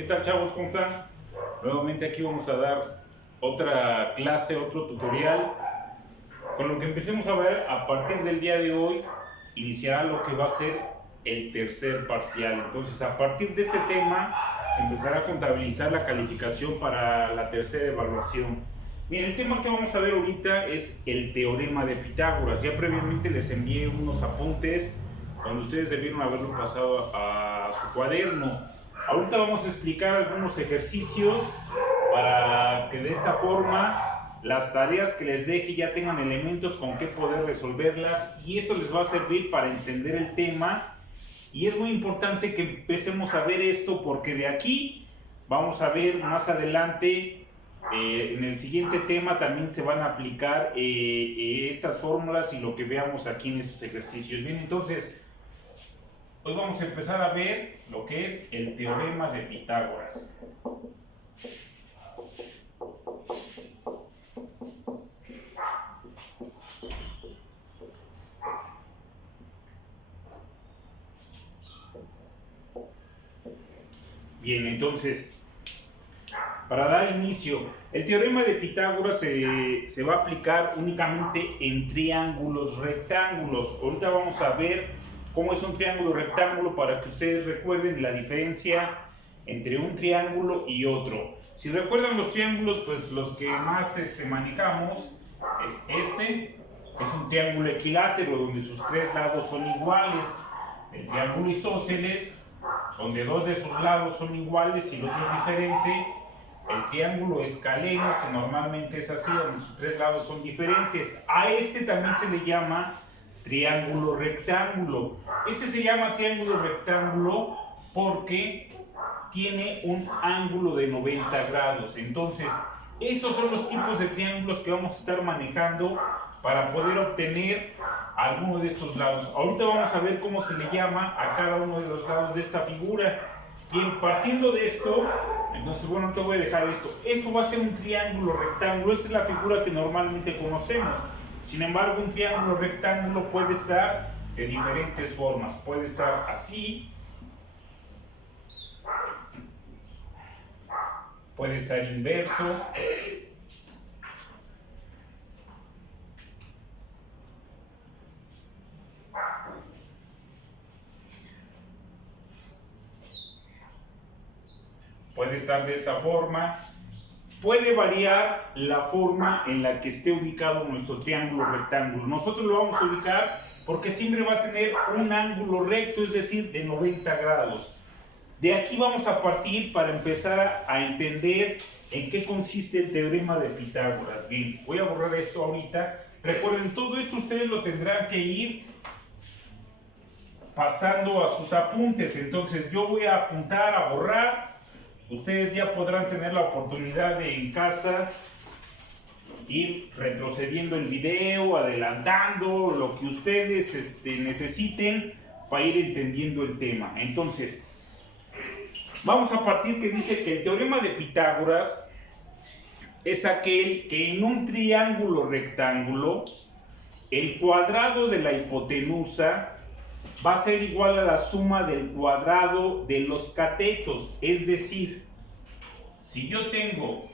¿Qué tal, chavos? ¿Cómo están? Nuevamente aquí vamos a dar otra clase, otro tutorial. Con lo que empecemos a ver a partir del día de hoy, iniciará lo que va a ser el tercer parcial. Entonces, a partir de este tema, empezará a contabilizar la calificación para la tercera evaluación. Bien, el tema que vamos a ver ahorita es el teorema de Pitágoras. Ya previamente les envié unos apuntes donde ustedes debieron haberlo pasado a su cuaderno. Ahorita vamos a explicar algunos ejercicios para que de esta forma las tareas que les deje ya tengan elementos con que poder resolverlas, y esto les va a servir para entender el tema. Y es muy importante que empecemos a ver esto, porque de aquí vamos a ver más adelante, en el siguiente tema también se van a aplicar estas fórmulas y lo que veamos aquí en estos ejercicios. Bien, entonces hoy vamos a empezar a ver lo que es el teorema de Pitágoras. Bien, entonces, para dar inicio, el teorema de Pitágoras se va a aplicar únicamente en triángulos rectángulos. Ahorita vamos a ver cómo es un triángulo rectángulo para que ustedes recuerden la diferencia entre un triángulo y otro. Si recuerdan los triángulos, pues los que más manejamos es este, que es un triángulo equilátero donde sus tres lados son iguales. El triángulo isósceles, donde dos de sus lados son iguales y el otro es diferente. El triángulo escaleno, que normalmente es así, donde sus tres lados son diferentes. A este también se le llama triángulo rectángulo. Este se llama triángulo rectángulo porque tiene un ángulo de 90 grados. Entonces, esos son los tipos de triángulos que vamos a estar manejando para poder obtener alguno de estos lados. Ahorita vamos a ver cómo se le llama a cada uno de los lados de esta figura. Bien, partiendo de esto, entonces, bueno, te voy a dejar esto. Esto va a ser un triángulo rectángulo. Esa es la figura que normalmente conocemos. Sin embargo, un triángulo rectángulo puede estar de diferentes formas. Puede estar así, puede estar inverso, puede estar de esta forma. Puede variar la forma en la que esté ubicado nuestro triángulo rectángulo. Nosotros lo vamos a ubicar porque siempre va a tener un ángulo recto, es decir, de 90 grados. De aquí vamos a partir para empezar a entender en qué consiste el teorema de Pitágoras. Bien, voy a borrar esto ahorita. Recuerden, todo esto ustedes lo tendrán que ir pasando a sus apuntes. Entonces yo voy a apuntar, a borrar. Ustedes ya podrán tener la oportunidad de en casa ir retrocediendo el video, adelantando lo que ustedes necesiten para ir entendiendo el tema. Entonces, vamos a partir que dice que el teorema de Pitágoras es aquel que en un triángulo rectángulo el cuadrado de la hipotenusa va a ser igual a la suma del cuadrado de los catetos. Es decir, si yo tengo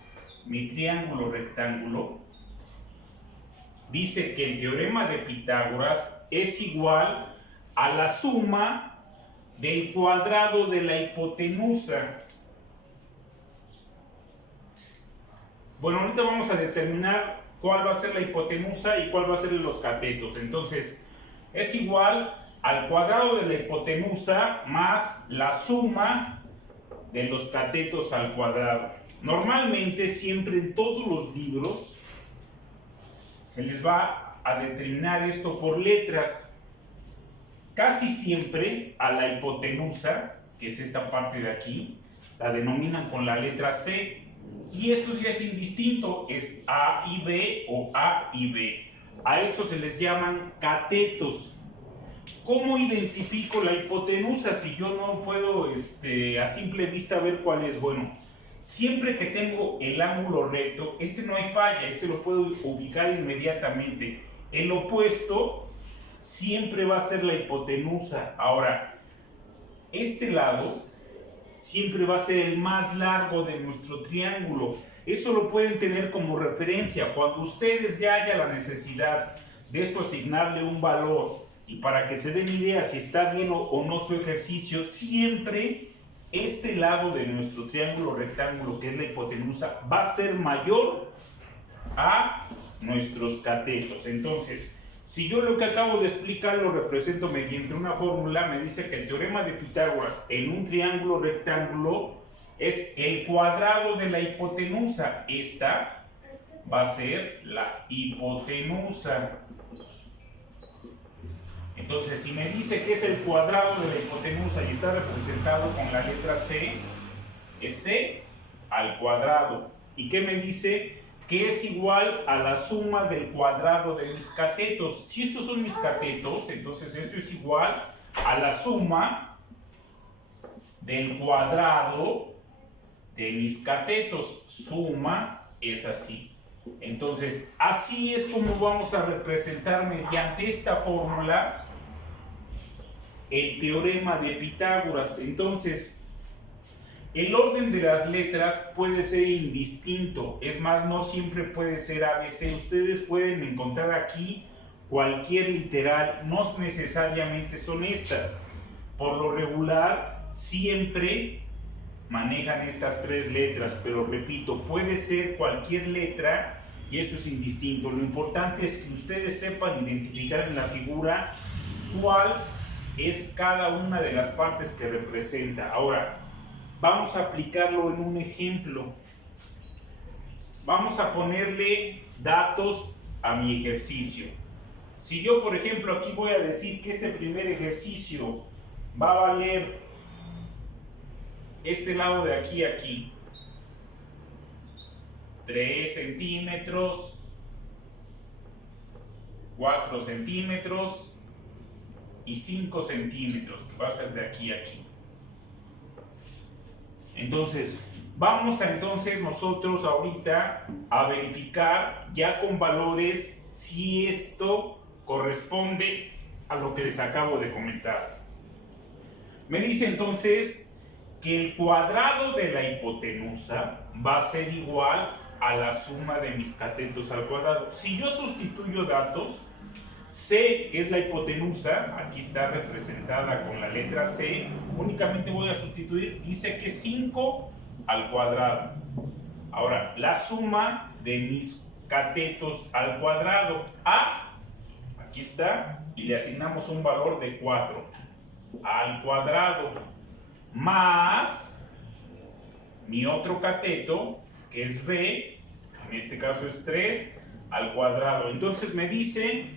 mi triángulo rectángulo, dice que el teorema de Pitágoras es igual a la suma del cuadrado de la hipotenusa. Bueno, ahorita vamos a determinar cuál va a ser la hipotenusa y cuál va a ser los catetos. Entonces, es igual al cuadrado de la hipotenusa más la suma de los catetos al cuadrado. Normalmente, siempre en todos los libros se les va a determinar esto por letras. Casi siempre a la hipotenusa, que es esta parte de aquí, la denominan con la letra C. Y esto ya es indistinto, es A y B o A y B. A estos se les llaman catetos. ¿Cómo identifico la hipotenusa si yo no puedo a simple vista ver cuál es? Bueno, siempre que tengo el ángulo recto, no hay falla, lo puedo ubicar inmediatamente. El opuesto siempre va a ser la hipotenusa. Ahora, este lado siempre va a ser el más largo de nuestro triángulo. Eso lo pueden tener como referencia. Cuando ustedes ya haya la necesidad de esto asignarle un valor y para que se den idea si está bien o no su ejercicio, siempre este lado de nuestro triángulo rectángulo, que es la hipotenusa, va a ser mayor a nuestros catetos. Entonces, si yo lo que acabo de explicar lo represento mediante una fórmula, me dice que el teorema de Pitágoras en un triángulo rectángulo es el cuadrado de la hipotenusa. Esta va a ser la hipotenusa. Entonces, si me dice que es el cuadrado de la hipotenusa y está representado con la letra C, es C al cuadrado. ¿Y qué me dice? Que es igual a la suma del cuadrado de mis catetos. Si estos son mis catetos, entonces esto es igual a la suma del cuadrado de mis catetos. Suma es así. Entonces, así es como vamos a representar mediante esta fórmula el teorema de Pitágoras. Entonces, el orden de las letras puede ser indistinto, es más, no siempre puede ser ABC. Ustedes pueden encontrar aquí cualquier literal, no necesariamente son estas. Por lo regular, siempre manejan estas tres letras, pero repito, puede ser cualquier letra y eso es indistinto. Lo importante es que ustedes sepan identificar en la figura cuál es cada una de las partes que representa. Ahora, vamos a aplicarlo en un ejemplo. Vamos a ponerle datos a mi ejercicio. Si yo, por ejemplo, aquí voy a decir que este primer ejercicio va a valer este lado de aquí a aquí, 3 centímetros, 4 centímetros y 5 centímetros, que va a ser de aquí a aquí. Entonces, vamos a nosotros ahorita a verificar ya con valores si esto corresponde a lo que les acabo de comentar. Me dice entonces que el cuadrado de la hipotenusa va a ser igual a la suma de mis catetos al cuadrado. Si yo sustituyo datos, C, que es la hipotenusa, aquí está representada con la letra C, únicamente voy a sustituir, dice que 5 al cuadrado. Ahora, la suma de mis catetos al cuadrado, A, aquí está, y le asignamos un valor de 4 al cuadrado, más mi otro cateto, que es B, en este caso es 3 al cuadrado. Entonces me dice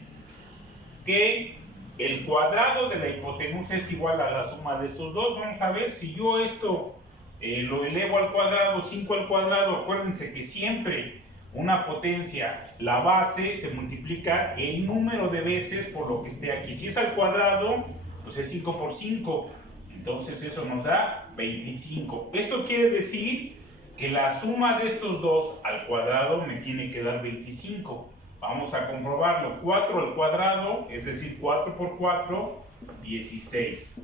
que el cuadrado de la hipotenusa es igual a la suma de estos dos. Vamos a ver si yo esto lo elevo al cuadrado, 5 al cuadrado. Acuérdense que siempre una potencia, la base, se multiplica el número de veces por lo que esté aquí. Si es al cuadrado, pues es 5 por 5. Entonces eso nos da 25. Esto quiere decir que la suma de estos dos al cuadrado me tiene que dar 25. Vamos a comprobarlo. 4 al cuadrado, es decir, 4 por 4, 16.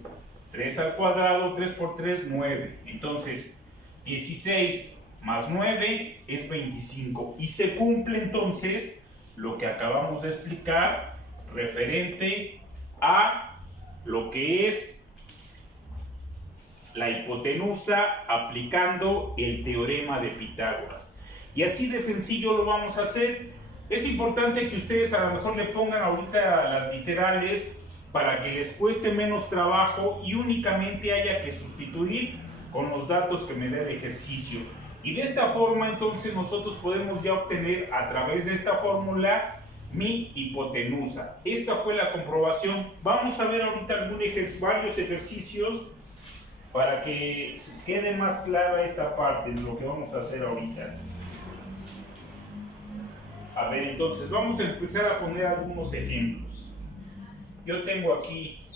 3 al cuadrado, 3 por 3, 9. Entonces, 16 más 9 es 25. Y se cumple entonces lo que acabamos de explicar referente a lo que es la hipotenusa aplicando el teorema de Pitágoras. Y así de sencillo lo vamos a hacer. Es importante que ustedes a lo mejor le pongan ahorita las literales para que les cueste menos trabajo y únicamente haya que sustituir con los datos que me da el ejercicio. Y de esta forma entonces nosotros podemos ya obtener a través de esta fórmula mi hipotenusa. Esta fue la comprobación. Vamos a ver ahorita varios ejercicios para que quede más clara esta parte de lo que vamos a hacer ahorita. A ver, entonces vamos a empezar a poner algunos ejemplos. Yo tengo aquí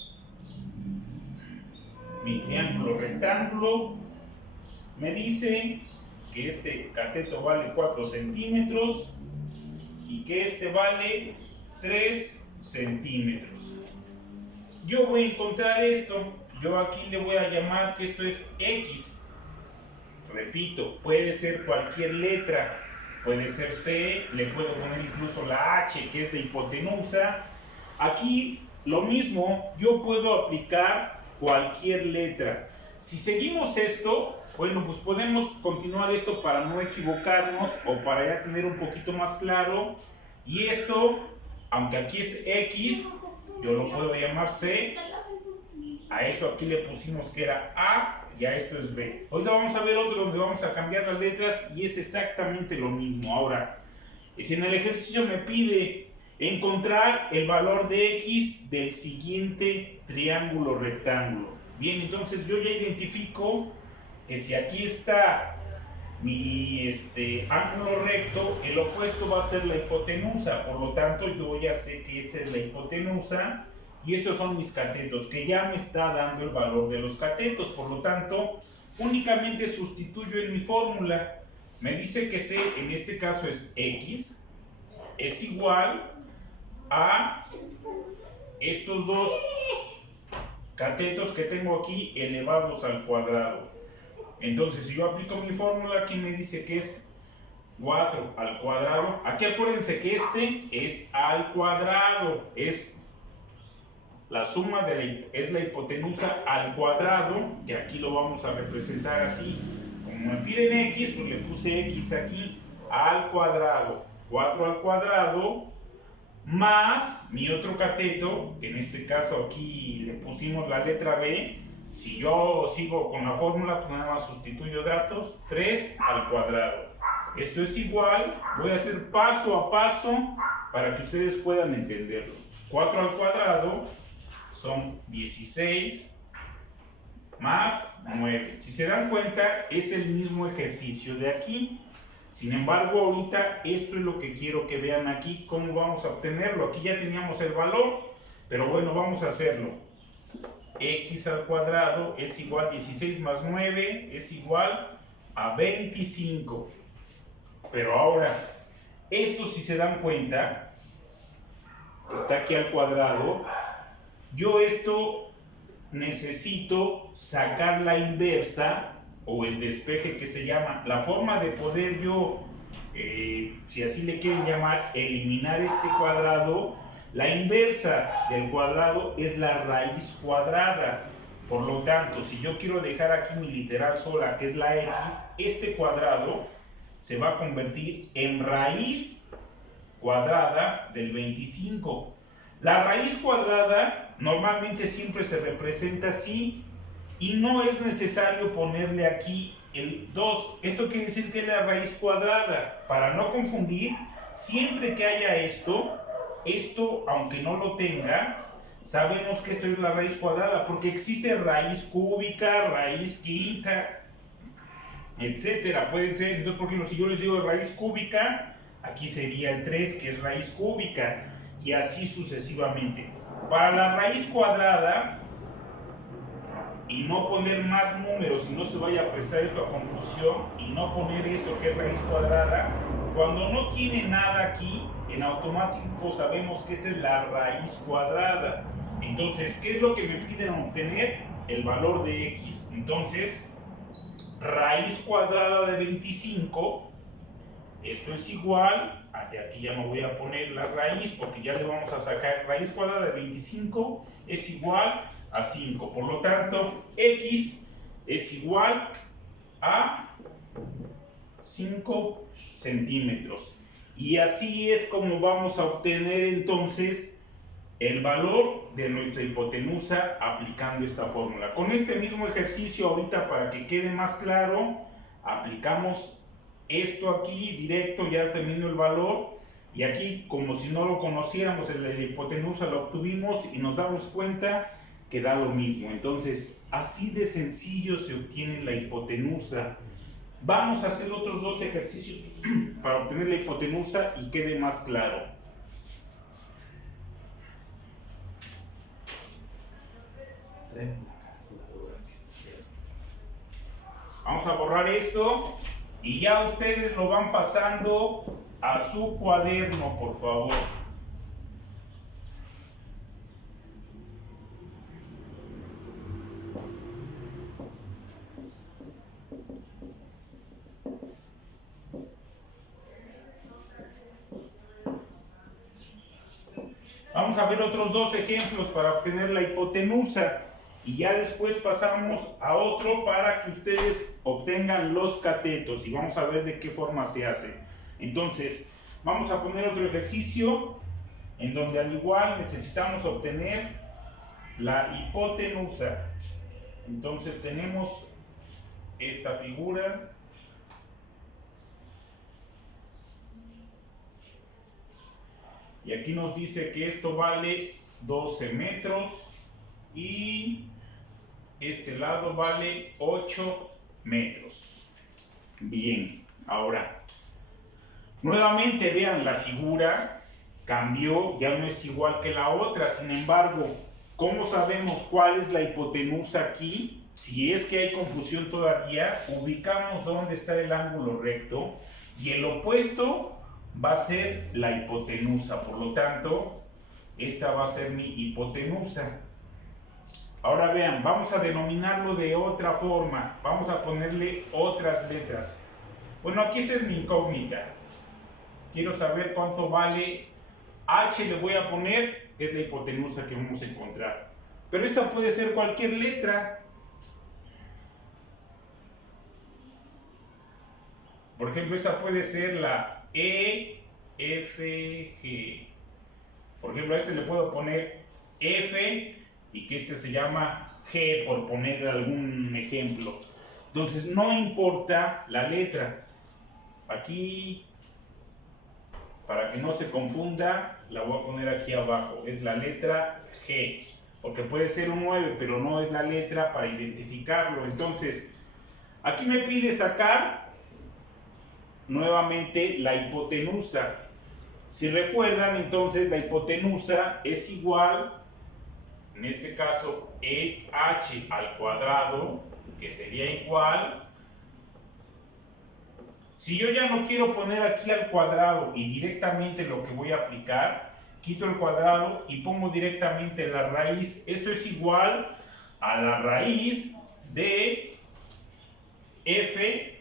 mi triángulo rectángulo. Me dice que este cateto vale 4 centímetros y que este vale 3 centímetros. Yo voy a encontrar esto. Yo aquí le voy a llamar que esto es X. Repito, puede ser cualquier letra, puede ser C, le puedo poner incluso la H, que es de hipotenusa. Aquí lo mismo, yo puedo aplicar cualquier letra. Si seguimos esto, bueno, pues podemos continuar esto para no equivocarnos o para ya tener un poquito más claro. Y esto, aunque aquí es X, yo lo puedo llamar C. A esto aquí le pusimos que era A y a esto es B. Ahorita vamos a ver otro donde vamos a cambiar las letras y es exactamente lo mismo. Ahora, si en el ejercicio me pide encontrar el valor de X del siguiente triángulo rectángulo. Bien, entonces yo ya identifico que si aquí está mi ángulo recto, el opuesto va a ser la hipotenusa. Por lo tanto, yo ya sé que esta es la hipotenusa y estos son mis catetos, que ya me está dando el valor de los catetos. Por lo tanto, únicamente sustituyo en mi fórmula. Me dice que C, en este caso es X, es igual a estos dos catetos que tengo aquí elevados al cuadrado. Entonces, si yo aplico mi fórmula, aquí me dice que es 4 al cuadrado. Aquí acuérdense que este es al cuadrado, es la suma es la hipotenusa al cuadrado, que aquí lo vamos a representar así. Como me piden X, pues le puse X aquí, al cuadrado. 4 al cuadrado más mi otro cateto, que en este caso aquí le pusimos la letra B. Si yo sigo con la fórmula, pues nada más sustituyo datos, 3 al cuadrado. Esto es igual, voy a hacer paso a paso para que ustedes puedan entenderlo. 4 al cuadrado son 16 más 9. Si se dan cuenta, es el mismo ejercicio de aquí. Sin embargo, ahorita esto es lo que quiero que vean aquí, cómo vamos a obtenerlo. Aquí ya teníamos el valor, pero bueno, vamos a hacerlo. X al cuadrado es igual a 16 más 9, es igual a 25. Pero ahora, esto si se dan cuenta, está aquí al cuadrado. Yo esto necesito sacar la inversa o el despeje que se llama. La forma de poder yo, si así le quieren llamar, eliminar este cuadrado, la inversa del cuadrado es la raíz cuadrada. Por lo tanto, si yo quiero dejar aquí mi literal sola, que es la X, este cuadrado se va a convertir en raíz cuadrada del 25. La raíz cuadrada normalmente siempre se representa así y no es necesario ponerle aquí el 2. Esto quiere decir que es la raíz cuadrada. Para no confundir, siempre que haya esto, aunque no lo tenga, sabemos que esto es la raíz cuadrada porque existe raíz cúbica, raíz quinta, etcétera. Pueden ser, entonces por ejemplo, si yo les digo raíz cúbica, aquí sería el 3, que es raíz cúbica, y así sucesivamente. Para la raíz cuadrada, y no poner más números, y no se vaya a prestar esto a confusión, y no poner esto que es raíz cuadrada, cuando no tiene nada aquí, en automático sabemos que esta es la raíz cuadrada. Entonces, ¿qué es lo que me piden obtener? El valor de X. Entonces, raíz cuadrada de 25, esto es igual, aquí ya no voy a poner la raíz porque ya le vamos a sacar raíz cuadrada de 25 es igual a 5. Por lo tanto, X es igual a 5 centímetros. Y así es como vamos a obtener entonces el valor de nuestra hipotenusa aplicando esta fórmula. Con este mismo ejercicio ahorita, para que quede más claro, aplicamos esto aquí directo, ya termino el valor, y aquí como si no lo conociéramos, la hipotenusa lo obtuvimos y nos damos cuenta que da lo mismo. Entonces, así de sencillo se obtiene la hipotenusa. Vamos a hacer otros dos ejercicios para obtener la hipotenusa y quede más claro. Vamos a borrar esto y ya ustedes lo van pasando a su cuaderno, por favor. Vamos a ver otros dos ejemplos para obtener la hipotenusa. Y ya después pasamos a otro para que ustedes obtengan los catetos. Y vamos a ver de qué forma se hace. Entonces, vamos a poner otro ejercicio en donde al igual necesitamos obtener la hipotenusa. Entonces tenemos esta figura. Y aquí nos dice que esto vale 12 metros y este lado vale 8 metros. Bien, ahora, nuevamente vean la figura, cambió, ya no es igual que la otra. Sin embargo, ¿cómo sabemos cuál es la hipotenusa aquí? Si es que hay confusión todavía, ubicamos dónde está el ángulo recto y el opuesto va a ser la hipotenusa. Por lo tanto, esta va a ser mi hipotenusa. Ahora vean, vamos a denominarlo de otra forma. Vamos a ponerle otras letras. Bueno, aquí esta es mi incógnita. Quiero saber cuánto vale H, le voy a poner, es la hipotenusa que vamos a encontrar. Pero esta puede ser cualquier letra. Por ejemplo, esta puede ser la E, F, G. Por ejemplo, a este le puedo poner F y que este se llama G, por poner algún ejemplo. Entonces, no importa la letra. Aquí, para que no se confunda, la voy a poner aquí abajo. Es la letra G, porque puede ser un 9, pero no es la letra para identificarlo. Entonces, aquí me pide sacar nuevamente la hipotenusa. Si recuerdan, entonces la hipotenusa es igual, en este caso, h al cuadrado, que sería igual. Si yo ya no quiero poner aquí al cuadrado y directamente lo que voy a aplicar, quito el cuadrado y pongo directamente la raíz. Esto es igual a la raíz de f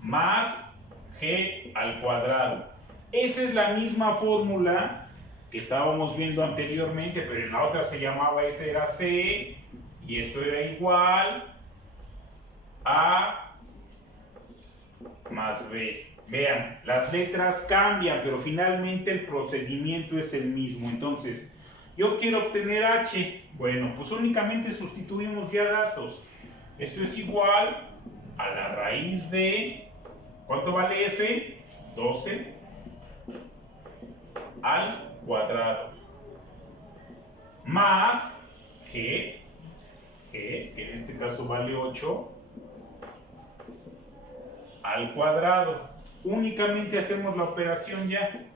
más g al cuadrado. Esa es la misma fórmula que estábamos viendo anteriormente, pero en la otra se llamaba, esta era c y esto era igual a más b. Vean, las letras cambian, pero finalmente el procedimiento es el mismo. Entonces, yo quiero obtener h. Bueno, pues únicamente sustituimos ya datos. Esto es igual a la raíz de... ¿Cuánto vale f? 12 al cuadrado. Más g, que en este caso vale 8, al cuadrado. Únicamente hacemos la operación ya.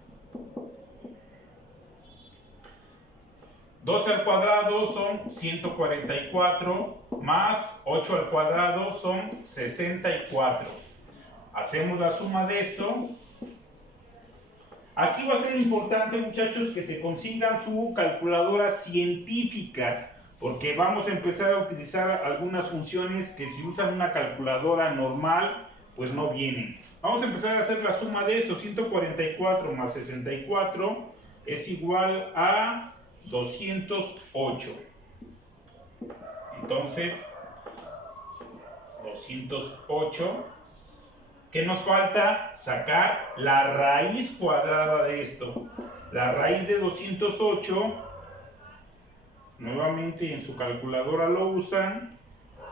12 al cuadrado son 144, más 8 al cuadrado son 64. Hacemos la suma de esto. Aquí va a ser importante, muchachos, que se consigan su calculadora científica, porque vamos a empezar a utilizar algunas funciones que si usan una calculadora normal, pues no vienen. Vamos a empezar a hacer la suma de esto. 144 más 64 es igual a 208. Entonces, 208. ¿Qué nos falta? Sacar la raíz cuadrada de esto. La raíz de 208, nuevamente en su calculadora lo usan,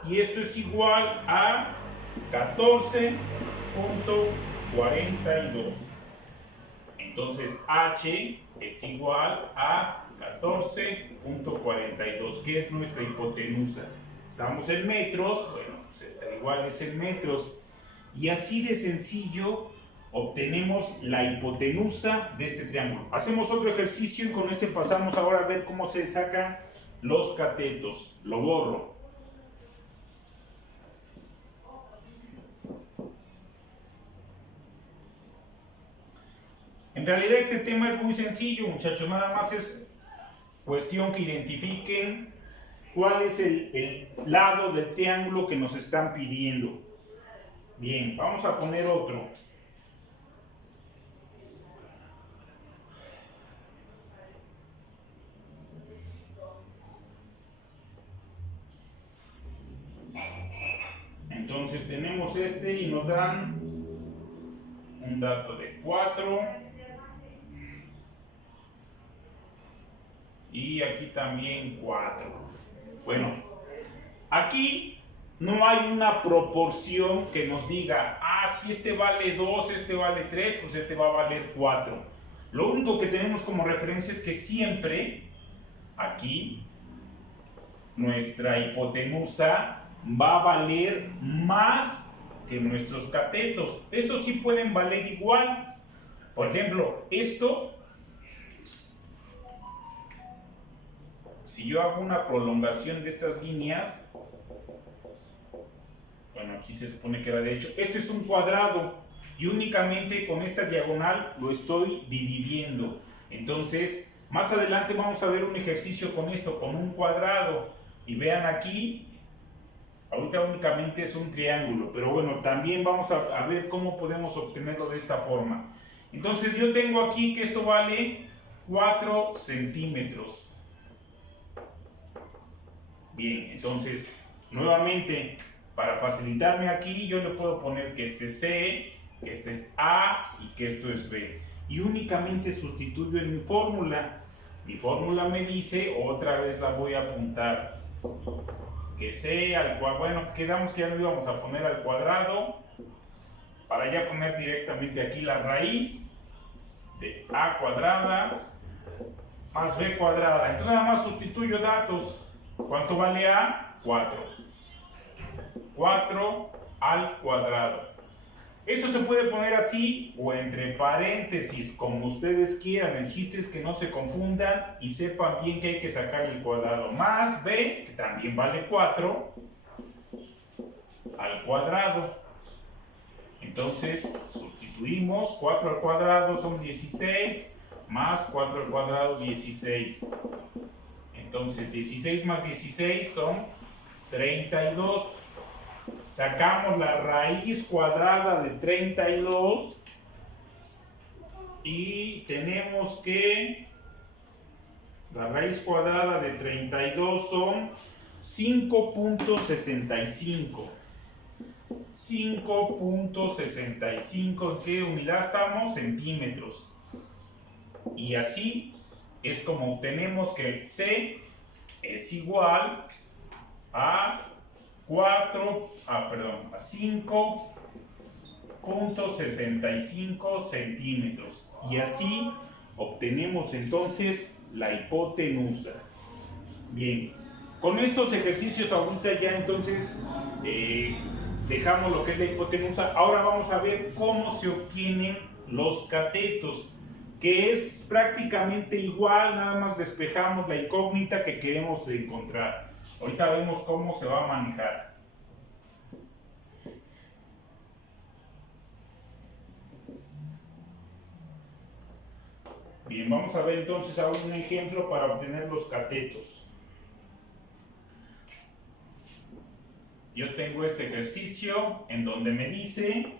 y esto es igual a 14.42. Entonces H es igual a 14.42, que es nuestra hipotenusa. Estamos en metros, bueno, pues esta igual es en metros. Y así de sencillo obtenemos la hipotenusa de este triángulo. Hacemos otro ejercicio y con ese pasamos ahora a ver cómo se sacan los catetos. Lo borro. En realidad este tema es muy sencillo, muchachos. Nada más es cuestión que identifiquen cuál es el lado del triángulo que nos están pidiendo. Bien, vamos a poner otro. Entonces tenemos y nos dan un dato de 4. Y aquí también 4. Bueno, aquí no hay una proporción que nos diga, si este vale 2, este vale 3, pues este va a valer 4. Lo único que tenemos como referencia es que siempre aquí nuestra hipotenusa va a valer más que nuestros catetos. Estos sí pueden valer igual. Por ejemplo, esto, si yo hago una prolongación de estas líneas, bueno, aquí se supone que era derecho, este es un cuadrado y únicamente con esta diagonal lo estoy dividiendo. Entonces, más adelante vamos a ver un ejercicio con esto, con un cuadrado. Y vean aquí, ahorita únicamente es un triángulo, pero bueno, también vamos a ver cómo podemos obtenerlo de esta forma. Entonces yo tengo aquí que esto vale 4 centímetros. Bien, entonces, nuevamente, para facilitarme aquí, yo le puedo poner que este es C, que este es A y que esto es B. Y únicamente sustituyo en mi fórmula. Mi fórmula me dice, otra vez la voy a apuntar, que C al cuadrado, bueno, quedamos que ya lo íbamos a poner al cuadrado, para ya poner directamente aquí la raíz de A cuadrada más B cuadrada. Entonces nada más sustituyo datos. ¿Cuánto vale A? 4. 4 al cuadrado. Esto se puede poner así o entre paréntesis, como ustedes quieran. El chiste es que no se confundan y sepan bien que hay que sacar el cuadrado. Más B, que también vale 4, al cuadrado. Entonces, sustituimos. 4 al cuadrado son 16, más 4 al cuadrado, 16. Entonces, 16 más 16 son 32. Sacamos la raíz cuadrada de 32 y tenemos que la raíz cuadrada de 32 son 5.65. 5.65, ¿en qué unidad estamos? Centímetros. Y así es como obtenemos que C es igual a 5.65 centímetros. Y así obtenemos entonces la hipotenusa. Bien, con estos ejercicios ahorita ya entonces dejamos lo que es la hipotenusa. Ahora vamos a ver cómo se obtienen los catetos, que es prácticamente igual, nada más despejamos la incógnita que queremos encontrar. Ahorita vemos cómo se va a manejar. Bien, vamos a ver entonces ahora un ejemplo para obtener los catetos. Yo tengo este ejercicio en donde me dice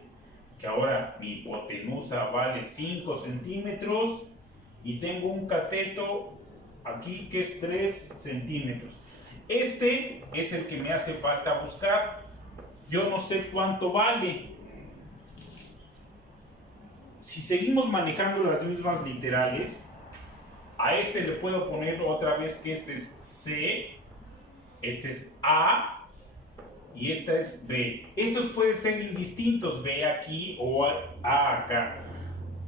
que ahora mi hipotenusa vale 5 centímetros y tengo un cateto aquí que es 3 centímetros. Este es el que me hace falta buscar. Yo no sé cuánto vale. Si seguimos manejando las mismas literales, a este le puedo poner otra vez que este es C, este es A y esta es B. Estos pueden ser indistintos, B aquí o A acá.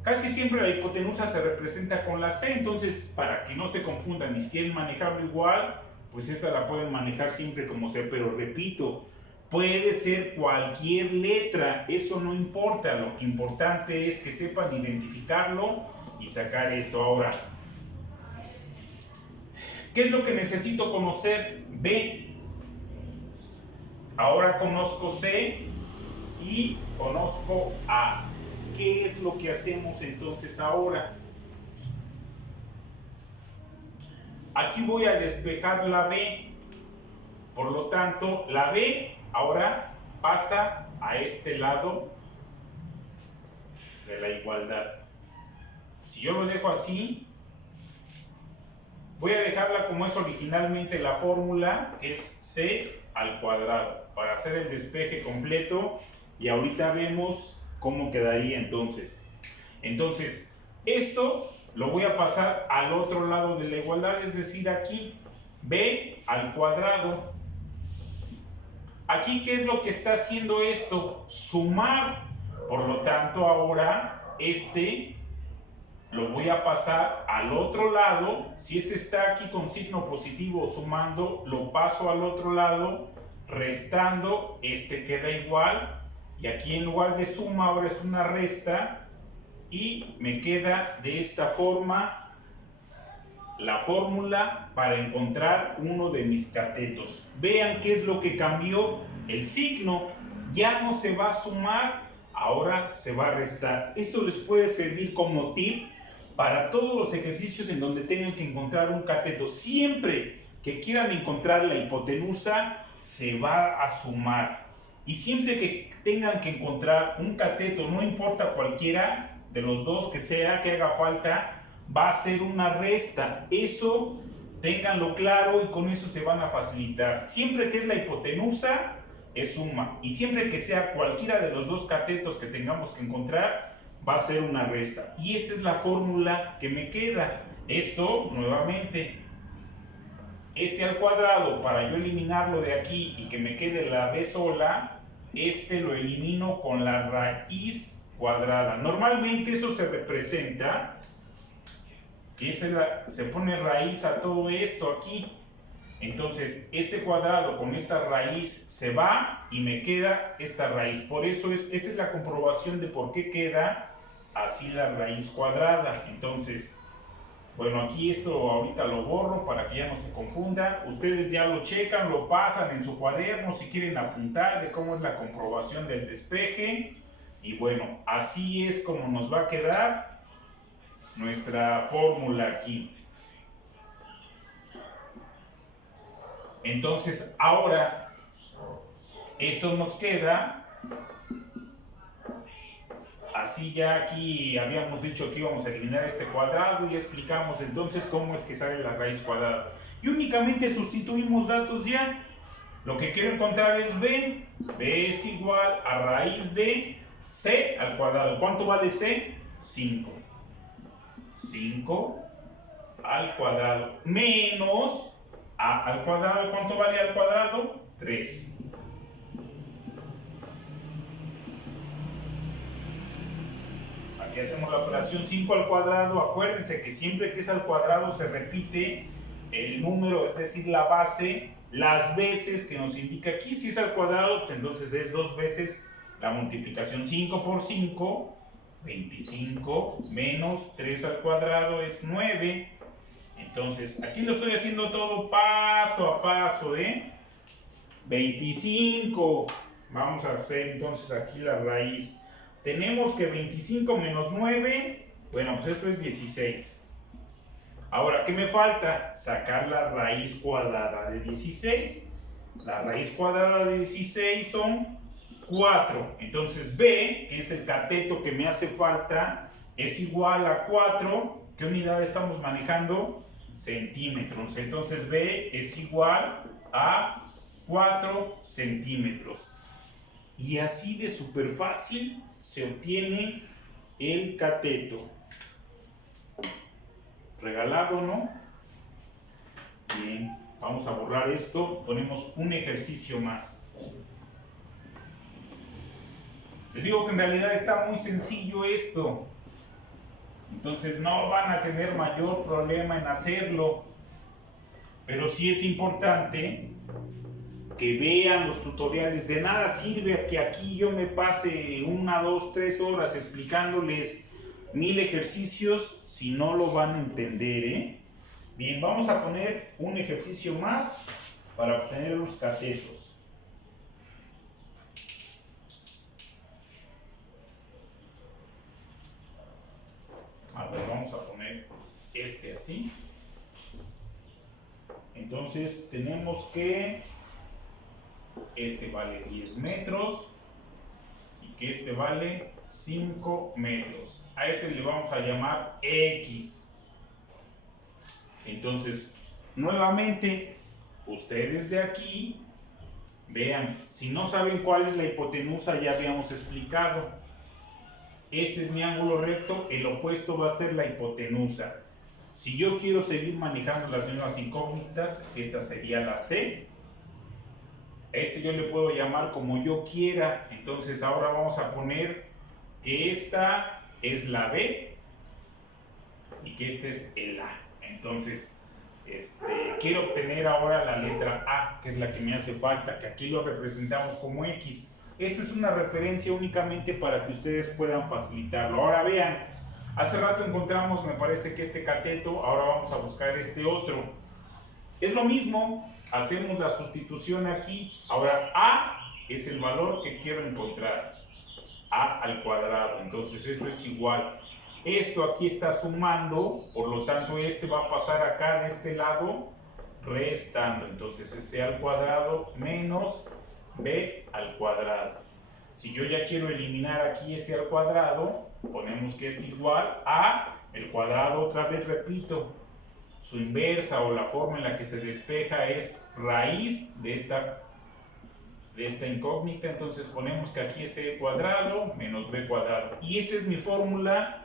Casi siempre la hipotenusa se representa con la C, entonces para que no se confundan y si quieren manejarlo igual, pues esta la pueden manejar siempre como C, pero repito, puede ser cualquier letra, eso no importa, lo que importante es que sepan identificarlo y sacar esto. Ahora, ¿qué es lo que necesito conocer? B. Ahora conozco C y conozco A. ¿Qué es lo que hacemos entonces ahora? Aquí voy a despejar la B. Por lo tanto, la B ahora pasa a este lado de la igualdad. Si yo lo dejo así, voy a dejarla como es originalmente la fórmula, que es C al cuadrado para hacer el despeje completo y ahorita vemos cómo quedaría entonces. Entonces, esto lo voy a pasar al otro lado de la igualdad, es decir, aquí, b al cuadrado. Aquí, ¿qué es lo que está haciendo esto? Sumar. Por lo tanto, ahora lo voy a pasar al otro lado. Si este está aquí con signo positivo sumando, lo paso al otro lado, restando, queda igual. Y aquí en lugar de suma ahora es una resta. Y me queda de esta forma la fórmula para encontrar uno de mis catetos. Vean qué es lo que cambió. El signo ya no se va a sumar, ahora se va a restar. Esto les puede servir como tip para todos los ejercicios en donde tengan que encontrar un cateto. Siempre que quieran encontrar la hipotenusa, se va a sumar. Y siempre que tengan que encontrar un cateto, no importa cualquiera de los dos que sea, que haga falta, va a ser una resta. Eso ténganlo claro y con eso se van a facilitar. Siempre que es la hipotenusa, es suma. Y siempre que sea cualquiera de los dos catetos que tengamos que encontrar, va a ser una resta. Y esta es la fórmula que me queda. Esto, nuevamente, al cuadrado, para yo eliminarlo de aquí y que me quede la b sola, lo elimino con la raíz cuadrada. Normalmente eso se representa, se pone raíz a todo esto aquí. Entonces este cuadrado con esta raíz se va y me queda esta raíz. Por eso esta es la comprobación de por qué queda así la raíz cuadrada. Entonces, bueno, aquí esto ahorita lo borro para que ya no se confunda. Ustedes ya lo checan, lo pasan en su cuaderno si quieren apuntar de cómo es la comprobación del despeje. Y bueno, así es como nos va a quedar nuestra fórmula aquí. Entonces, ahora, esto nos queda, así ya aquí habíamos dicho que íbamos a eliminar este cuadrado y explicamos entonces cómo es que sale la raíz cuadrada. Y únicamente sustituimos datos ya. Lo que quiero encontrar es b. b es igual a raíz de c al cuadrado. ¿Cuánto vale c? 5. 5 al cuadrado menos a al cuadrado. ¿Cuánto vale al cuadrado? 3. Aquí hacemos la operación 5 al cuadrado. Acuérdense que siempre que es al cuadrado se repite el número, es decir, la base, las veces que nos indica aquí. Si es al cuadrado, pues entonces es 2 veces la multiplicación. 5 por 5, 25, menos 3 al cuadrado es 9. Entonces, aquí lo estoy haciendo todo paso a paso, 25. Vamos a hacer entonces aquí la raíz. Tenemos que 25 menos 9, bueno, pues esto es 16. Ahora, ¿qué me falta? Sacar la raíz cuadrada de 16. La raíz cuadrada de 16 son 4. Entonces B, que es el cateto que me hace falta, es igual a 4. ¿Qué unidad estamos manejando? Centímetros. Entonces B es igual a 4 centímetros. Y así de súper fácil se obtiene el cateto. Regalado, ¿no? Bien, vamos a borrar esto. Ponemos un ejercicio más. Les digo que en realidad está muy sencillo esto. Entonces no van a tener mayor problema en hacerlo. Pero sí es importante que vean los tutoriales. De nada sirve que aquí yo me pase 1, 2, 3 horas explicándoles 1000 ejercicios si no lo van a entender, Bien, vamos a poner un ejercicio más para obtener los catetos. A ver, vamos a poner así. Entonces tenemos que vale 10 metros y que vale 5 metros. A le vamos a llamar X. Entonces, nuevamente, ustedes de aquí Vean, si no saben cuál es la hipotenusa, ya habíamos explicado. Este es mi ángulo recto, el opuesto va a ser la hipotenusa. Si yo quiero seguir manejando las mismas incógnitas, esta sería la C. Este yo le puedo llamar como yo quiera. Entonces ahora vamos a poner que esta es la B y que este es el A. Entonces, quiero obtener ahora la letra A, que es la que me hace falta, que aquí lo representamos como X. Esto es una referencia únicamente para que ustedes puedan facilitarlo. Ahora vean, hace rato encontramos, me parece que este cateto, ahora vamos a buscar este otro. Es lo mismo, hacemos la sustitución aquí. Ahora A es el valor que quiero encontrar, A al cuadrado. Entonces esto es igual. Esto aquí está sumando, por lo tanto este va a pasar acá de este lado restando. Entonces es C al cuadrado menos B al cuadrado. Si yo ya quiero eliminar aquí este al cuadrado, ponemos que es igual a el cuadrado, otra vez repito, su inversa o la forma en la que se despeja es raíz de esta incógnita. Entonces ponemos que aquí es C cuadrado menos B cuadrado. Y esta es mi fórmula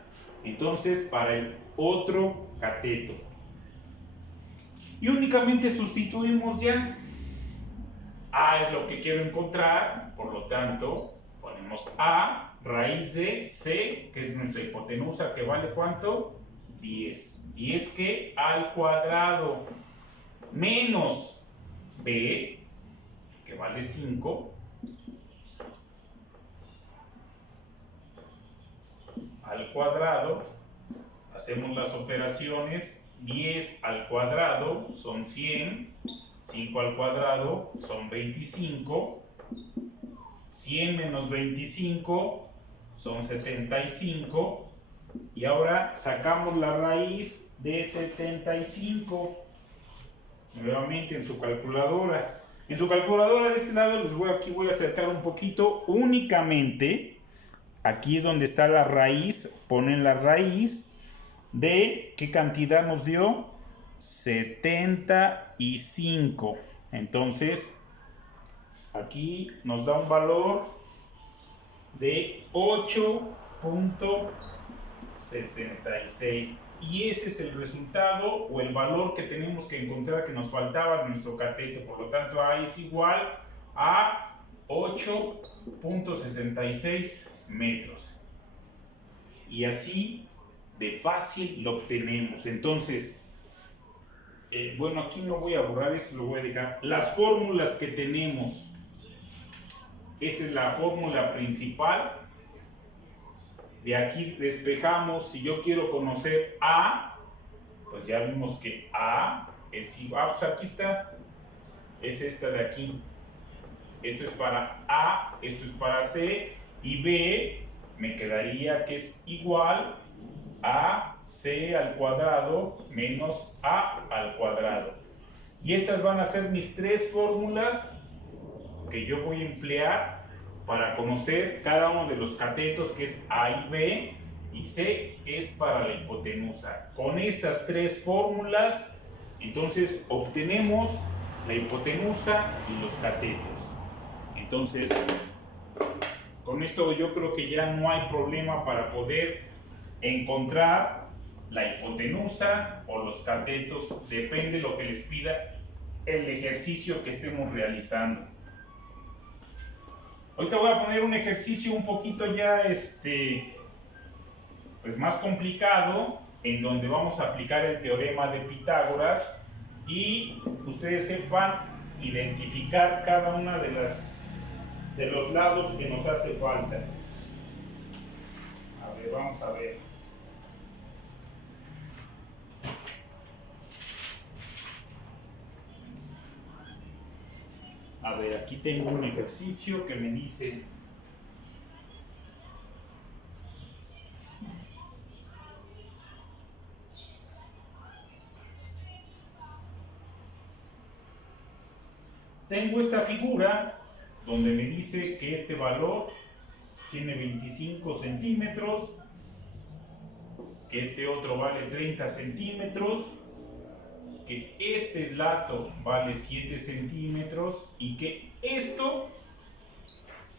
entonces para el otro cateto. Y únicamente sustituimos ya. A es lo que quiero encontrar, por lo tanto ponemos A raíz de C, que es nuestra hipotenusa, que vale ¿cuánto? 10. 10 que al cuadrado menos B, que vale 5, al cuadrado. Hacemos las operaciones. 10 al cuadrado son 100, 5 al cuadrado son 25, 100 menos 25 son 75, y ahora sacamos la raíz de 75 nuevamente en su calculadora. En su calculadora de este lado aquí voy a acercar un poquito. Únicamente aquí es donde está la raíz, ponen la raíz de ¿qué cantidad nos dio? 75. Entonces aquí nos da un valor de 8.66, y ese es el resultado o el valor que tenemos que encontrar que nos faltaba en nuestro cateto. Por lo tanto, A es igual a 8.66 metros, y así de fácil lo obtenemos. Entonces, bueno, aquí no voy a borrar esto, lo voy a dejar. Las fórmulas que tenemos, esta es la fórmula principal. De aquí despejamos. Si yo quiero conocer A, pues ya vimos que A es igual, pues aquí está, es esta de aquí. Esto es para A, esto es para C, y B me quedaría que es igual a C al cuadrado menos A al cuadrado. Y estas van a ser mis tres fórmulas que yo voy a emplear para conocer cada uno de los catetos, que es A y B, y C es para la hipotenusa. Con estas tres fórmulas, entonces obtenemos la hipotenusa y los catetos. Entonces, con esto yo creo que ya no hay problema para poder encontrar la hipotenusa o los catetos, depende de lo que les pida el ejercicio que estemos realizando. Ahorita voy a poner un ejercicio un poquito ya pues más complicado, en donde vamos a aplicar el teorema de Pitágoras y ustedes sepan identificar cada una de los lados que nos hace falta. A ver, vamos a ver. A ver, aquí tengo un ejercicio que me dice: tengo esta figura donde me dice que este valor tiene 25 centímetros, que este otro vale 30 centímetros, que este lado vale 7 centímetros y que esto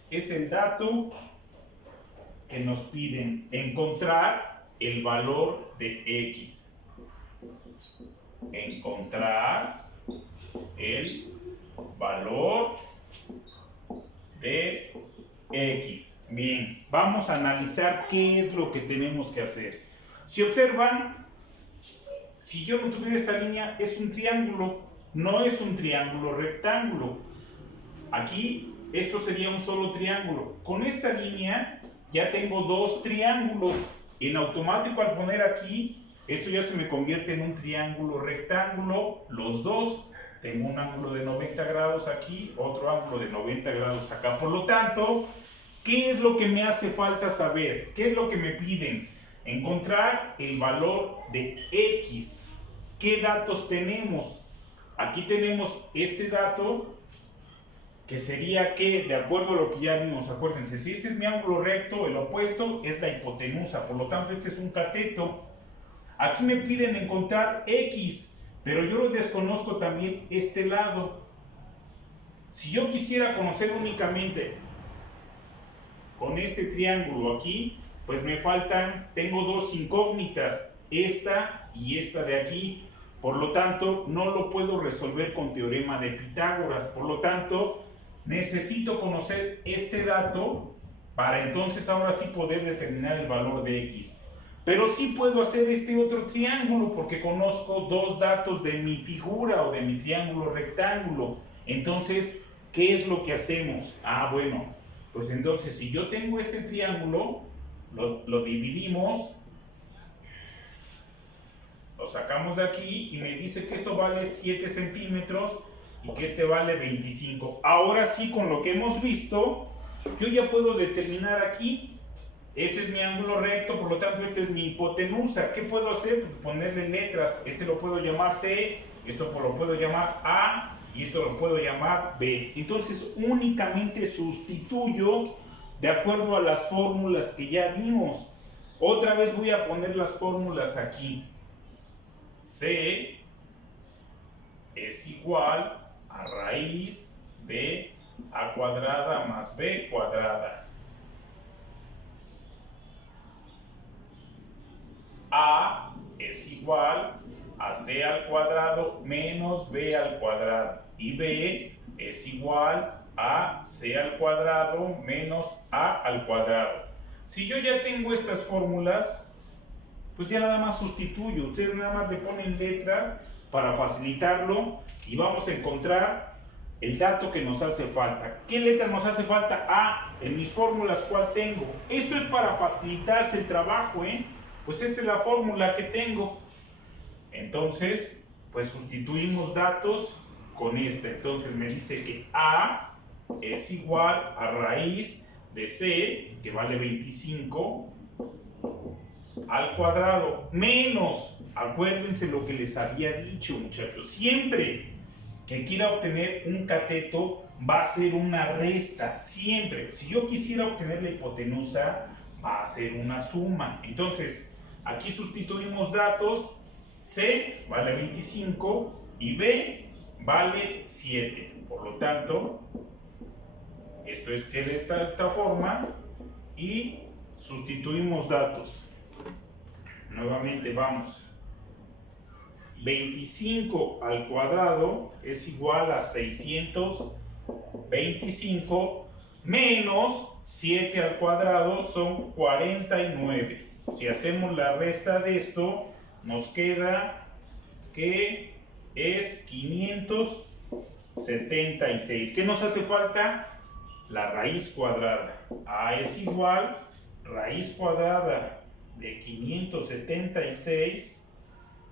es el dato que nos piden, encontrar el valor de X. Encontrar el valor de X. Bien, vamos a analizar qué es lo que tenemos que hacer. Si observan, si yo no tuviera esta línea, es un triángulo, no es un triángulo rectángulo. Aquí, esto sería un solo triángulo. Con esta línea ya tengo dos triángulos. En automático, al poner aquí, esto ya se me convierte en un triángulo rectángulo, los dos. Tengo un ángulo de 90 grados aquí, otro ángulo de 90 grados acá. Por lo tanto, ¿qué es lo que me hace falta saber? ¿Qué es lo que me piden? Encontrar el valor de X. ¿Qué datos tenemos? Aquí tenemos este dato, que sería que, de acuerdo a lo que ya vimos, acuérdense, si este es mi ángulo recto, el opuesto es la hipotenusa, por lo tanto este es un cateto. Aquí me piden encontrar X, pero yo desconozco también este lado. Si yo quisiera conocer únicamente con este triángulo aquí, pues me faltan, tengo dos incógnitas, esta y esta de aquí. Por lo tanto, no lo puedo resolver con teorema de Pitágoras. Por lo tanto, necesito conocer este dato para entonces ahora sí poder determinar el valor de X. Pero sí puedo hacer este otro triángulo porque conozco dos datos de mi figura o de mi triángulo rectángulo. Entonces, ¿qué es lo que hacemos? Bueno, pues entonces si yo tengo este triángulo, lo dividimos, lo sacamos de aquí y me dice que esto vale 7 centímetros y que este vale 25. Ahora sí, con lo que hemos visto, yo ya puedo determinar aquí, este es mi ángulo recto, por lo tanto esta es mi hipotenusa. ¿Qué puedo hacer? Pues ponerle letras. Este lo puedo llamar C, esto lo puedo llamar A y esto lo puedo llamar B. Entonces únicamente sustituyo de acuerdo a las fórmulas que ya vimos. Otra vez voy a poner las fórmulas aquí. C es igual a raíz de A cuadrada más B cuadrada. A es igual a C al cuadrado menos B al cuadrado. Y B es igual a C al cuadrado menos A al cuadrado. Si yo ya tengo estas fórmulas, pues ya nada más sustituyo. Ustedes nada más le ponen letras para facilitarlo y vamos a encontrar el dato que nos hace falta. ¿Qué letra nos hace falta? En mis fórmulas, ¿cuál tengo? Esto es para facilitarse el trabajo, Pues esta es la fórmula que tengo. Entonces, pues sustituimos datos con esta. Entonces me dice que A es igual a raíz de C, que vale 25, al cuadrado, menos, acuérdense lo que les había dicho, muchachos, siempre que quiera obtener un cateto va a ser una resta, siempre. Si yo quisiera obtener la hipotenusa, va a ser una suma. Entonces, aquí sustituimos datos, C vale 25 y B vale 7. Por lo tanto, esto es que de esta forma y sustituimos datos. Nuevamente vamos. 25 al cuadrado es igual a 625 menos 7 al cuadrado son 49. Si hacemos la resta de esto, nos queda que es 576. ¿Qué nos hace falta? La raíz cuadrada. A es igual raíz cuadrada de 576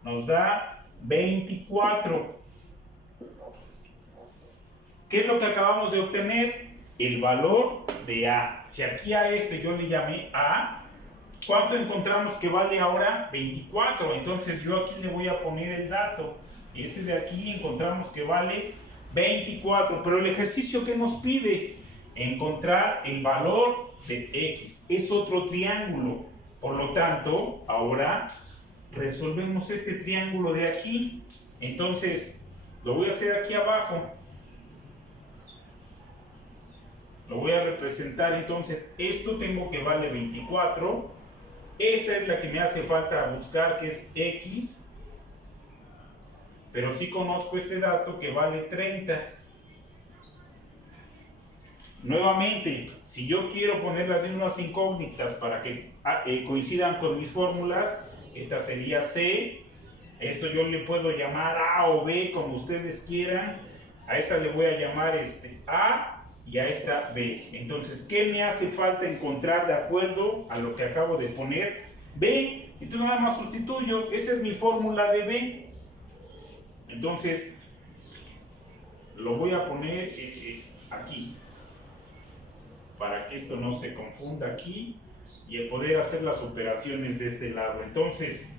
nos da 24. ¿Qué es lo que acabamos de obtener? El valor de A. Si aquí a este yo le llamé A, ¿cuánto encontramos que vale ahora? 24. Entonces yo aquí le voy a poner el dato. Este de aquí encontramos que vale 24. Pero el ejercicio que nos pide, encontrar el valor de X. Es otro triángulo. Por lo tanto, ahora resolvemos este triángulo de aquí. Entonces, lo voy a hacer aquí abajo. Lo voy a representar, entonces esto tengo que vale 24. Esta es la que me hace falta buscar, que es X. Pero sí conozco este dato que vale 30. Nuevamente, si yo quiero poner las mismas incógnitas para que coincidan con mis fórmulas, esta sería C. Esto yo le puedo llamar A o B, como ustedes quieran. A esta le voy a llamar A y a esta B. Entonces, ¿qué me hace falta encontrar de acuerdo a lo que acabo de poner? B. Entonces nada más sustituyo. Esta es mi fórmula de B. Entonces, lo voy a poner aquí, para que esto no se confunda aquí, y el poder hacer las operaciones de este lado. Entonces,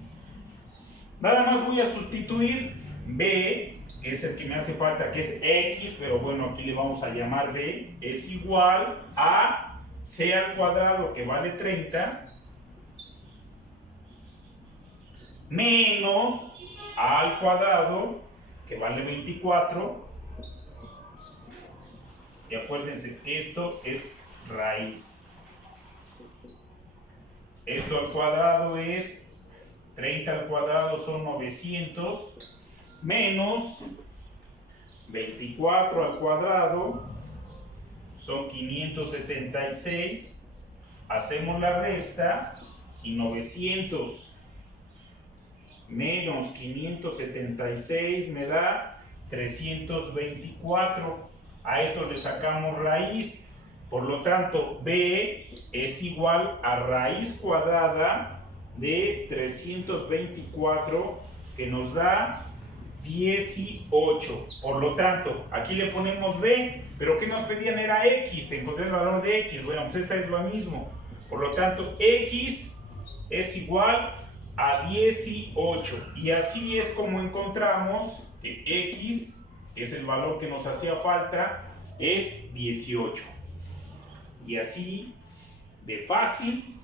nada más voy a sustituir B, que es el que me hace falta, que es X, pero bueno, aquí le vamos a llamar B, es igual a C al cuadrado, que vale 30, menos A al cuadrado, que vale 24. Y acuérdense, esto es raíz. Esto al cuadrado es 30 al cuadrado son 900, menos 24 al cuadrado son 576. Hacemos la resta y 900 menos 576 me da 324. A esto le sacamos raíz. Por lo tanto, B es igual a raíz cuadrada de 324, que nos da 18. Por lo tanto, aquí le ponemos B, pero ¿qué nos pedían? Era X, encontré el valor de X. Bueno, pues esta es lo mismo. Por lo tanto, X es igual a 18. Y así es como encontramos que X, que es el valor que nos hacía falta, es 18. Y así de fácil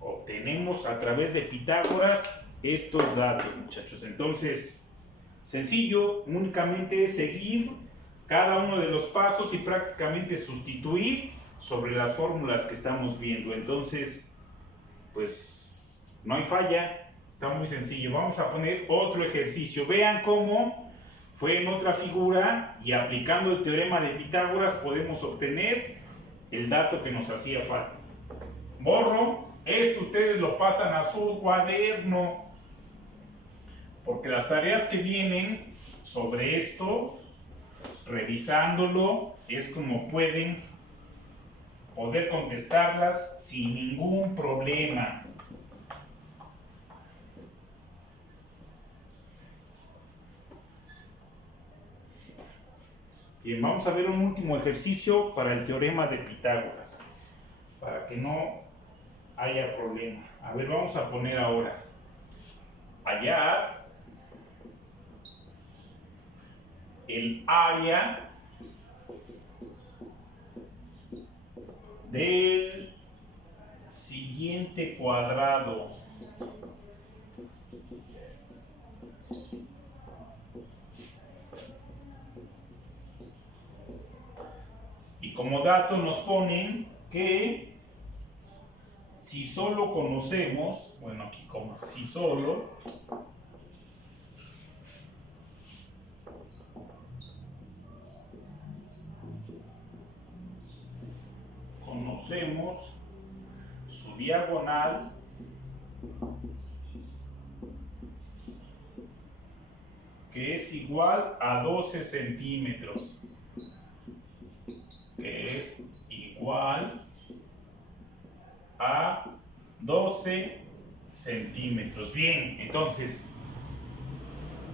obtenemos a través de Pitágoras estos datos, muchachos. Entonces, sencillo, únicamente seguir cada uno de los pasos y prácticamente sustituir sobre las fórmulas que estamos viendo. Entonces, pues no hay falla, está muy sencillo. Vamos a poner otro ejercicio. Vean cómo fue en otra figura y aplicando el teorema de Pitágoras podemos obtener el dato que nos hacía falta. Borro, esto ustedes lo pasan a su cuaderno, porque las tareas que vienen sobre esto, revisándolo, es como pueden poder contestarlas sin ningún problema. Bien, vamos a ver un último ejercicio para el teorema de Pitágoras, para que no haya problema. A ver, vamos a poner ahora, hallar el área del siguiente cuadrado. Y como dato nos ponen que si solo conocemos, bueno, aquí como si solo conocemos su diagonal, que es igual a 12 centímetros, que es igual a 12 centímetros. Bien, entonces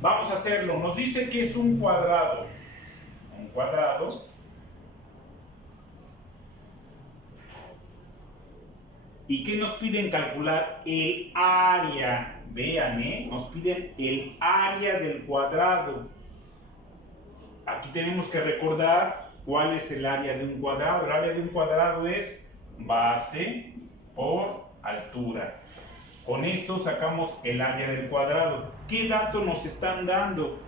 vamos a hacerlo. Nos dice que es un cuadrado. Un cuadrado. ¿Y qué nos piden calcular? El área. Vean, nos piden el área del cuadrado. Aquí tenemos que recordar cuál es el área de un cuadrado. El área de un cuadrado es base por altura. Con esto sacamos el área del cuadrado. ¿Qué dato nos están dando?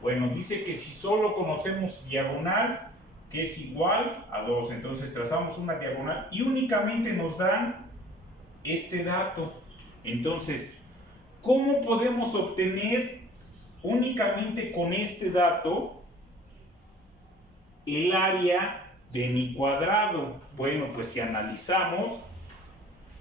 Bueno, dice que si solo conocemos diagonal, que es igual a 2. Entonces trazamos una diagonal y únicamente nos dan este dato. Entonces, ¿cómo podemos obtener únicamente con este dato el área de mi cuadrado? Bueno, pues si analizamos,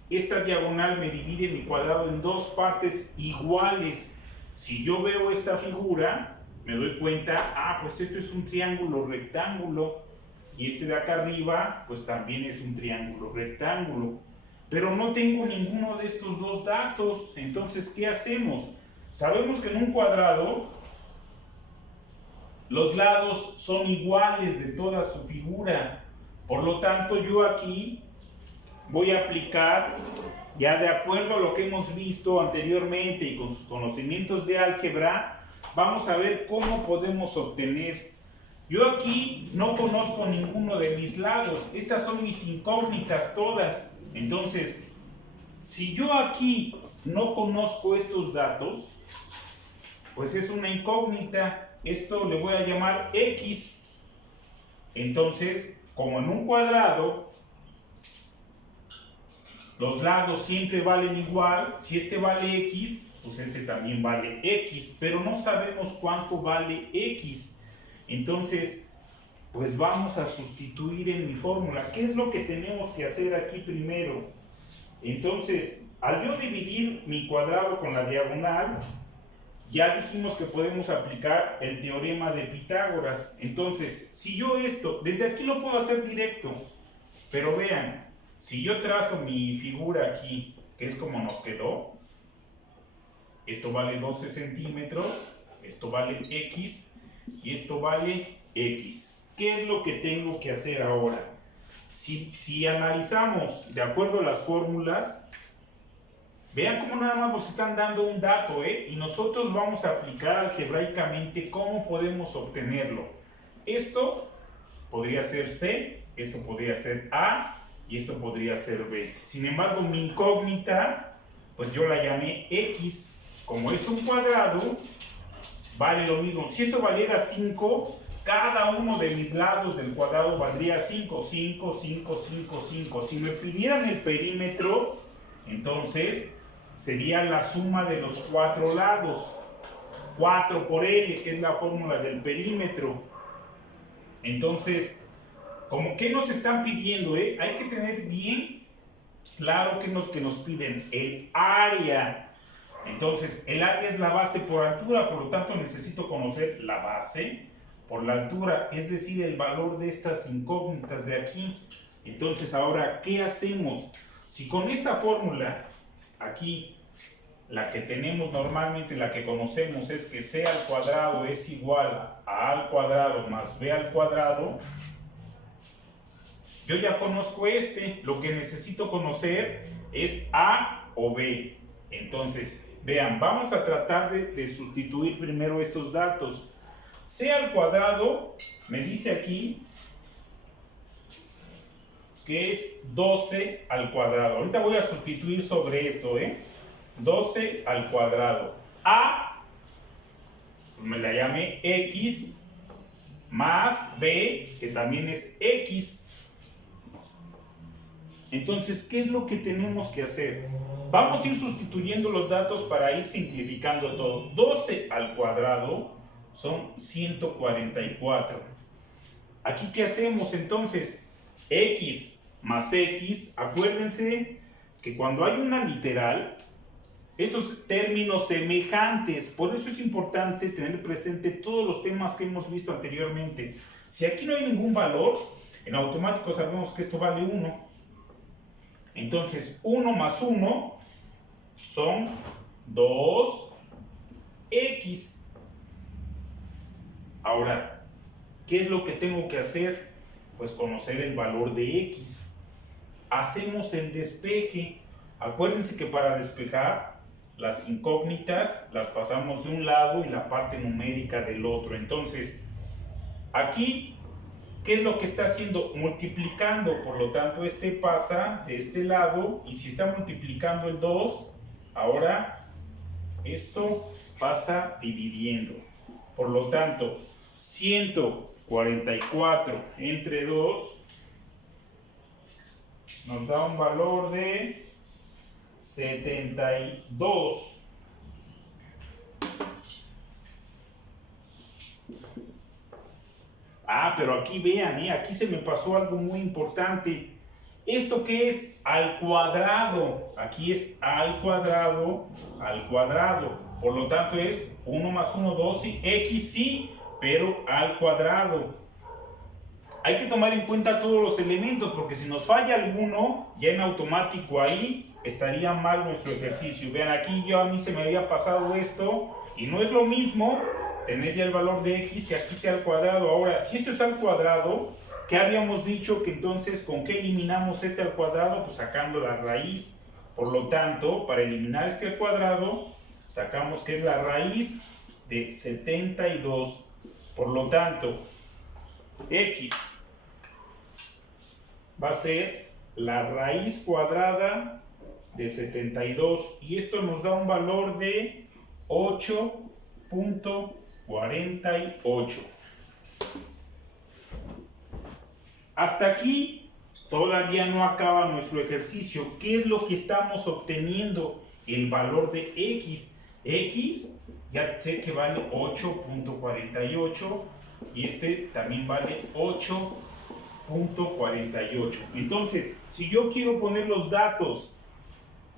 esta diagonal me divide mi cuadrado en dos partes iguales. Si yo veo esta figura, me doy cuenta, pues esto es un triángulo rectángulo, y este de acá arriba, pues también es un triángulo rectángulo. Pero no tengo ninguno de estos dos datos. Entonces, ¿qué hacemos? Sabemos que en un cuadrado los lados son iguales de toda su figura. Por lo tanto, yo aquí voy a aplicar, ya de acuerdo a lo que hemos visto anteriormente y con sus conocimientos de álgebra, vamos a ver cómo podemos obtener. Yo aquí no conozco ninguno de mis lados. Estas son mis incógnitas todas. Entonces, si yo aquí no conozco estos datos, pues es una incógnita. Esto le voy a llamar X. Entonces, como en un cuadrado, los lados siempre valen igual. Si este vale X, pues este también vale X. Pero no sabemos cuánto vale X. Entonces, pues vamos a sustituir en mi fórmula. ¿Qué es lo que tenemos que hacer aquí primero? Entonces, al yo dividir mi cuadrado con la diagonal, ya dijimos que podemos aplicar el teorema de Pitágoras. Entonces, si yo esto, desde aquí lo puedo hacer directo, pero vean, si yo trazo mi figura aquí, que es como nos quedó, esto vale 12 centímetros, esto vale X, y esto vale X. ¿Qué es lo que tengo que hacer ahora? Si analizamos de acuerdo a las fórmulas, vean cómo nada más nos están dando un dato, y nosotros vamos a aplicar algebraicamente cómo podemos obtenerlo. Esto podría ser C, esto podría ser A y esto podría ser B. Sin embargo, mi incógnita, pues yo la llamé X. Como es un cuadrado, vale lo mismo. Si esto valiera 5, cada uno de mis lados del cuadrado valdría 5, 5, 5, 5, 5. Si me pidieran el perímetro, entonces sería la suma de los 4 lados. 4 por L, que es la fórmula del perímetro. Entonces, ¿qué nos están pidiendo? Hay que tener bien claro que nos piden el área. Entonces, el área es la base por altura, por lo tanto necesito conocer la base por la altura, es decir, el valor de estas incógnitas de aquí. Entonces, ahora, ¿qué hacemos? Si con esta fórmula, aquí, la que tenemos normalmente, la que conocemos, es que C al cuadrado es igual a A al cuadrado más B al cuadrado, yo ya conozco lo que necesito conocer es A o B. Entonces, vean, vamos a tratar de sustituir primero estos datos. C al cuadrado me dice aquí que es 12 al cuadrado. Ahorita voy a sustituir sobre esto, 12 al cuadrado. A, me la llamé X, más B, que también es X. Entonces, ¿qué es lo que tenemos que hacer? Vamos a ir sustituyendo los datos para ir simplificando todo. 12 al cuadrado son 144. Aquí, ¿qué hacemos entonces? X más X, acuérdense que cuando hay una literal, estos términos semejantes, por eso es importante tener presente todos los temas que hemos visto anteriormente. Si aquí no hay ningún valor, en automático sabemos que esto vale 1. Entonces, 1 más 1 son 2x. Ahora, ¿qué es lo que tengo que hacer? Pues conocer el valor de x. Hacemos el despeje. Acuérdense que para despejar, las incógnitas las pasamos de un lado y la parte numérica del otro. Entonces, aquí, ¿qué es lo que está haciendo? Multiplicando, por lo tanto este pasa de este lado, y si está multiplicando el 2, ahora esto pasa dividiendo. Por lo tanto, 44 entre 2 nos da un valor de 72. Pero aquí vean, aquí se me pasó algo muy importante. ¿Esto qué es? Al cuadrado. Aquí es al cuadrado, al cuadrado. Por lo tanto es 1 más 1, 2, y x sí, pero al cuadrado. Hay que tomar en cuenta todos los elementos, porque si nos falla alguno, ya en automático ahí estaría mal nuestro ejercicio. Vean, aquí a mí se me había pasado esto, y no es lo mismo tener ya el valor de x y aquí sea al cuadrado. Ahora, si esto está al cuadrado, ¿qué habíamos dicho? Que entonces, ¿con qué eliminamos este al cuadrado? Pues sacando la raíz. Por lo tanto, para eliminar este al cuadrado, sacamos que es la raíz de 72. Por lo tanto, x va a ser la raíz cuadrada de 72. Y esto nos da un valor de 8.48. Hasta aquí todavía no acaba nuestro ejercicio. ¿Qué es lo que estamos obteniendo? El valor de x. X ya sé que vale 8.48 y este también vale 8.48. Entonces, si yo quiero poner los datos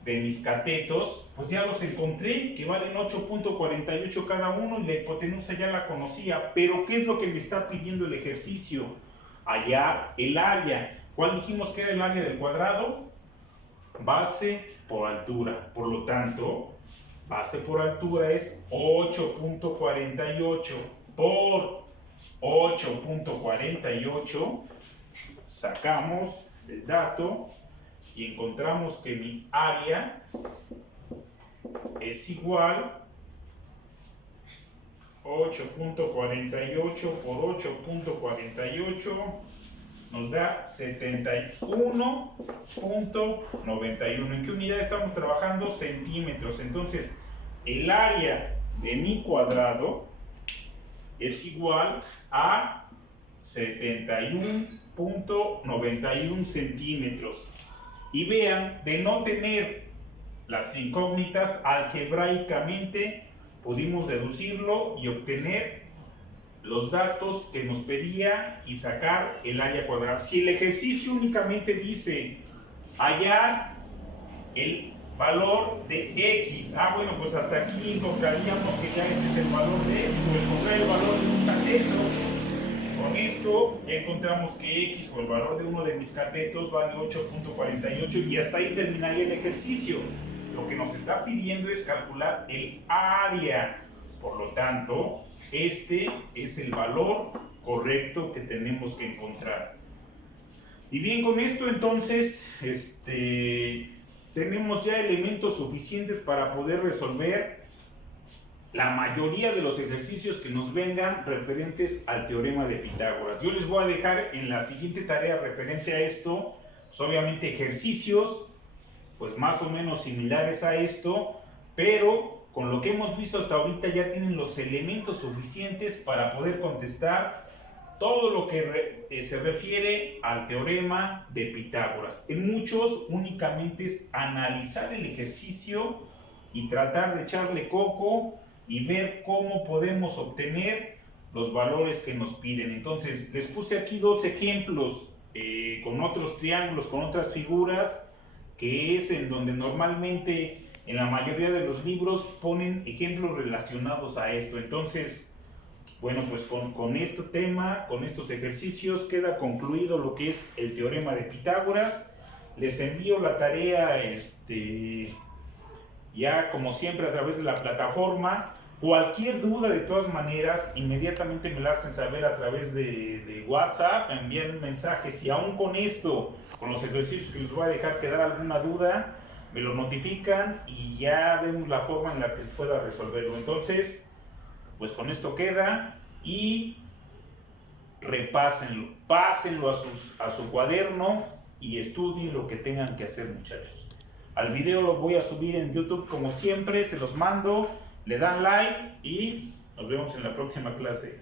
de mis catetos, pues ya los encontré, que valen 8.48 cada uno, y la hipotenusa ya la conocía. Pero ¿qué es lo que me está pidiendo el ejercicio? Hallar el área. ¿Cuál dijimos que era el área del cuadrado? Base por altura. Por lo tanto, base por altura es 8.48 por 8.48. Sacamos el dato y encontramos que mi área es igual 8.48 por 8.48 nos da 71.91. ¿En qué unidad estamos trabajando? Centímetros. Entonces, el área de mi cuadrado es igual a 71.91 centímetros. Y vean, de no tener las incógnitas, algebraicamente pudimos deducirlo y obtener los datos que nos pedía y sacar el área cuadrada. Si el ejercicio únicamente dice hallar el valor de x, bueno, pues hasta aquí encontraríamos que ya este es el valor de x, o encontrar el valor de un cateto. Con esto ya encontramos que x, o el valor de uno de mis catetos, vale 8.48 y hasta ahí terminaría el ejercicio. Lo que nos está pidiendo es calcular el área. Por lo tanto, este es el valor correcto que tenemos que encontrar. Y bien, con esto entonces tenemos ya elementos suficientes para poder resolver la mayoría de los ejercicios que nos vengan referentes al teorema de Pitágoras. Yo les voy a dejar en la siguiente tarea referente a esto, pues obviamente ejercicios pues más o menos similares a esto, pero con lo que hemos visto hasta ahorita ya tienen los elementos suficientes para poder contestar todo lo que se refiere al teorema de Pitágoras. En muchos únicamente es analizar el ejercicio y tratar de echarle coco y ver cómo podemos obtener los valores que nos piden. Entonces les puse aquí dos ejemplos con otros triángulos, con otras figuras, que es en donde normalmente en la mayoría de los libros ponen ejemplos relacionados a esto. Entonces, bueno, pues con este tema, con estos ejercicios, queda concluido lo que es el teorema de Pitágoras. Les envío la tarea ya como siempre a través de la plataforma. Cualquier duda, de todas maneras, inmediatamente me la hacen saber a través de WhatsApp, me envían un mensaje. Si aún con esto, con los ejercicios que les voy a dejar, quedar alguna duda, me lo notifican y ya vemos la forma en la que se pueda resolverlo. Entonces, pues con esto queda, y repásenlo, pásenlo a su cuaderno y estudien lo que tengan que hacer, muchachos. Al video lo voy a subir en YouTube como siempre, se los mando. Le dan like y nos vemos en la próxima clase.